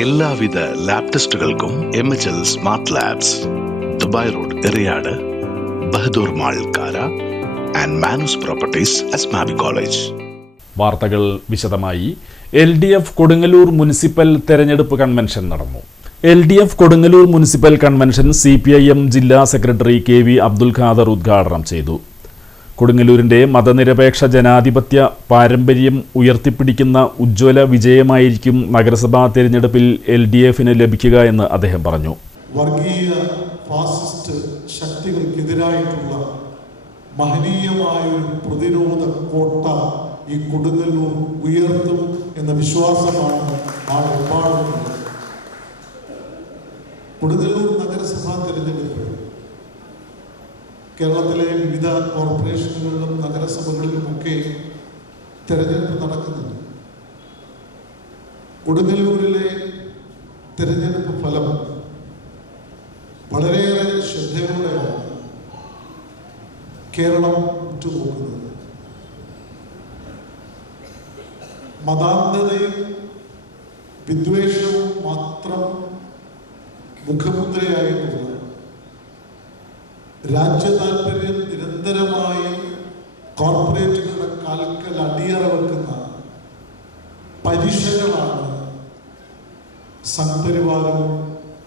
എല്ലാവിധ lab ടെസ്റ്റുകൾക്കും M H L smart labs Dubai road Eriyad Bahadur mall Kara and Manoos properties Asmabi college. വാർത്തകൾ വിശദമായി. L D F Kodungallur municipal തെരഞ്ഞെടുപ്പ് convention നടന്നു. L D F Kodungallur municipal convention C P I M ജില്ലാ secretary K V Abdul Khader ഉദ്ഘാടനം ചെയ്തു. കൊടുങ്ങല്ലൂരിന്റെ മതനിരപേക്ഷ ജനാധിപത്യ പാരമ്പര്യം ഉയർത്തിപ്പിടിക്കുന്ന ഉജ്ജ്വല വിജയമായിരിക്കും നഗരസഭാ തെരഞ്ഞെടുപ്പിൽ എൽ ഡി എഫിന് ലഭിക്കുക എന്ന് അദ്ദേഹം പറഞ്ഞു. വർഗീയ ഫാസിസ്റ്റ് ശക്തികൾക്കെതിരായിട്ടുള്ള മഹനീയമായ ഒരു പ്രതിരോധ കോട്ട ഈ കൊടുങ്ങല്ലൂർ ഉയർത്തും എന്ന വിശ്വാസമാണ് നാടെമ്പാടുമുള്ളത് കൊടുങ്ങല്ലൂർ നഗരസഭാ തിരഞ്ഞെടുപ്പ് കേരളത്തിലെ വിവിധ കോർപ്പറേഷനുകളിലും നഗരസഭകളിലുമൊക്കെ തിരഞ്ഞെടുപ്പ് നടക്കുന്നുണ്ട്. കൊടുങ്ങല്ലൂരിലെ തിരഞ്ഞെടുപ്പ് ഫലം വളരെയേറെ ശ്രദ്ധയോടെയാണ് കേരളം ഉറ്റുനോക്കുന്നത് മതാന്ധതയും വിദ്വേഷവും മാത്രം മുഖമുദ്രയായിട്ടുള്ള രാജ്യ താല്പര്യം നിരന്തരമായി കോർപ്പറേറ്റുകളുടെ കാൽക്കൽ അടിയറ വെക്കുന്ന പരീക്ഷകളാണ് സംഘപരിവാരവും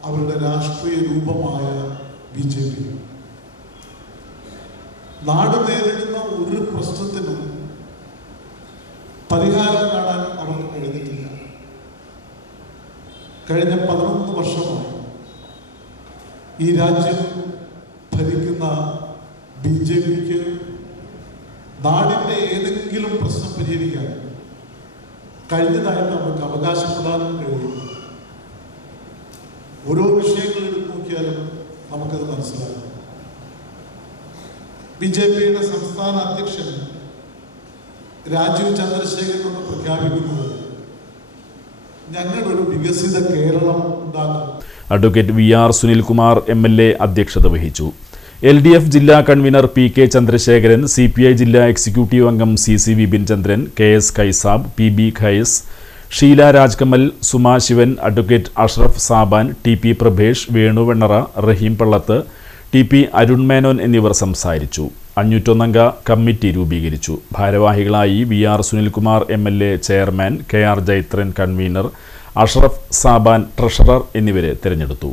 അവരുടെ രാഷ്ട്രീയ രൂപമായ ബി ജെ പി. നാട് നേരിടുന്ന ഒരു പ്രശ്നത്തിനും പരിഹാരം കാണാൻ അവർക്ക് കഴിഞ്ഞിട്ടില്ല. കഴിഞ്ഞ പതിനൊന്ന് വർഷമായി ഈ രാജ്യം ഭരിക്കുന്ന ബി ജെ പിക്ക് നാടിന്റെ ഏതെങ്കിലും പ്രശ്നം പരിഹരിക്കാൻ കഴിഞ്ഞതായിട്ട് നമുക്ക് അവകാശപ്പെടാനും കഴിയും. ഓരോ വിഷയങ്ങൾ എടുത്ത് നോക്കിയാലും നമുക്കത് മനസ്സിലാകും. ബി ജെ പിയുടെ സംസ്ഥാന അധ്യക്ഷൻ രാജീവ് ചന്ദ്രശേഖരനോട് പ്രഖ്യാപിക്കുന്നത് ഞങ്ങളൊരു വികസിത കേരളം ഉണ്ടാക്കും. Advocate V R Sunilkumar M L A അധ്യക്ഷത വഹിച്ചു. എൽ ഡി എഫ് ജില്ലാ convener P K Chandrasekharan C P I ജില്ലാ എക്സിക്യൂട്ടീവ് അംഗം C C Vipin Chandran K S Khaisab P B Khais Sheela Rajkamal Suma Sivan advocate Ashraf Saban T P Prabhesh Venuvennara Raheem Pallath T P Arun Menon എന്നിവർ സംസാരിച്ചു. അഞ്ഞൂറ്റൊന്നംഗ committee രൂപീകരിച്ചു. ഭാരവാഹികളായി V R Sunilkumar M L A chairman K R Jaithran convener Ashraf Saban treasurer എന്നിവരെ തിരഞ്ഞെടുത്തു.